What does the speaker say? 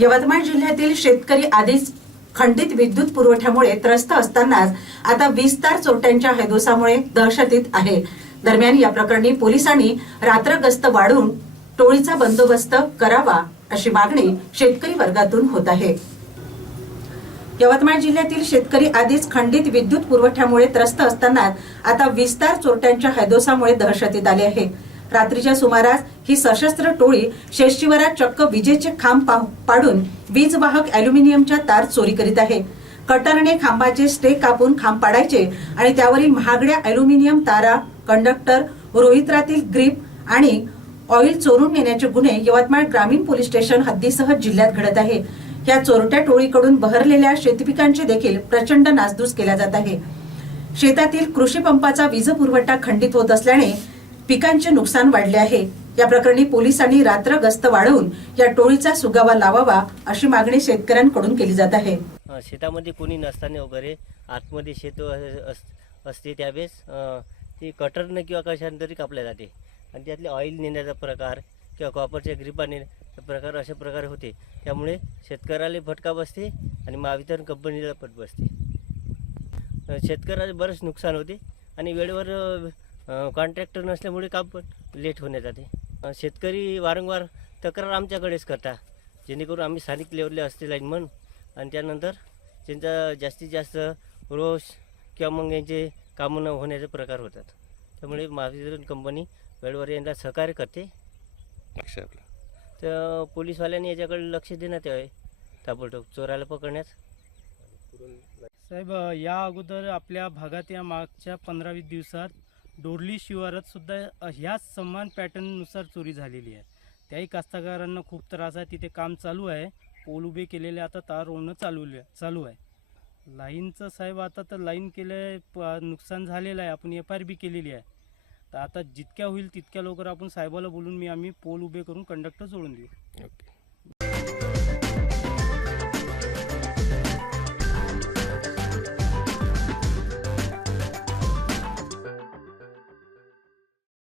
यवतमाळ जिल्ह्यातील शेतकरी आधीच खंडित विद्युत पुरवठ्यामुळे त्रस्त असतानाच आता विस्तार चोरट्यांच्या हैदोसामुळे दहशतीत आहे. दरम्यान या प्रकरणी पोलिसांनी रात्र गस्त वाढून टोळीचा बंदोबस्त करावा अशी मागणी शेतकरी वर्गातून होत आहे. यवतमाळ जिल्ह्यातील शेतकरी आधीच खंडित विद्युत पुरवठ्यामुळे त्रस्त असतानाच आता विस्तार चोरट्यांच्या हैदोसामुळे दहशतीत आले आहे. रात्रीच्या सुमारास ही सशस्त्र टोळी शेष्टीवरात चक्क विजेचे खांब पाडून वीज वाहक अॅल्युमिनियमच्या तार चोरी करीत आहे. कटरने खांबाचे स्टे कापून खांब पाडायचे आणि त्यावरील महागड्या अॅल्युमिनियम तारा कंडक्टर रोहित्रातील ग्रीप आणि ऑइल चोरून नेण्याचे गुन्हे यवतमाळ ग्रामीण पोलीस स्टेशन हद्दीसह जिल्ह्यात घडत आहे. या चोरट्या टोळीकडून बहरलेल्या शेतपिकांचे देखील प्रचंड नासधूस केल्या जात आहे. शेतातील कृषी पंपाचा वीज पुरवठा खंडित होत असल्याने पिकांचे नुकसान वाढले आहे. या प्रकरणी पोलिसांनी रात्र गस्त वाढवून या टोळीचा सुगावा लावावा अशी मागणी शेतकऱ्यांकडून केली जात आहे. शेतामध्ये कोणी नसताना वगैरे आतमध्ये शेत अस- असते त्यावेळेस ती कटरनं किंवा कशाने तरी कापल्या जाते. आणि त्यातले ऑइल नेण्याचा प्रकार किंवा कॉपरच्या ग्रिपा नेण्याचा प्रकार अशा प्रकारे होते. त्यामुळे शेतकऱ्याला फटका बसते आणि महावितरण कंपनीला पट बसते. शेतकऱ्याला बरंच नुकसान होते. आणि वेळेवर कॉन्ट्रॅक्टर नसल्यामुळे काम पण लेट होण्यात जाते शेतकरी वारंवार तक्रार आमच्याकडेच करता. जेणेकरून आम्ही स्थानिक लेवलला असते लाईनमन आणि त्यानंतर त्यांचा जास्तीत जास्त रोष किंवा मग यांचे कामं न होण्याचे प्रकार होतात. त्यामुळे महावितरण कंपनी वेळेवर यांना सहकार्य करते. तर पोलीसवाल्यांनी याच्याकडे लक्ष देण्यात यावे. ताबडतोब चोराला पकडण्यात. साहेब या अगोदर आपल्या भागात या मागच्या पंधरा वीस दिवसात डोरली शिवारातसुद्धा ह्याच समान पॅटर्ननुसार चोरी झालेली आहे. त्याही कास्तकारांना खूप त्रास आहे. तिथे काम चालू आहे. पोल उभे केलेले आता तार ओढणं चालू चालू आहे. लाईनचं साहेब आता तर लाईन केलं प नुकसान झालेलं आहे. आपण एफ आर बी केलेली आहे. तर आता जितक्या होईल तितक्या लवकर आपण साहेबाला बोलून मी आम्ही पोल उभे करून कंडक्टर जोडून देऊ. ओके.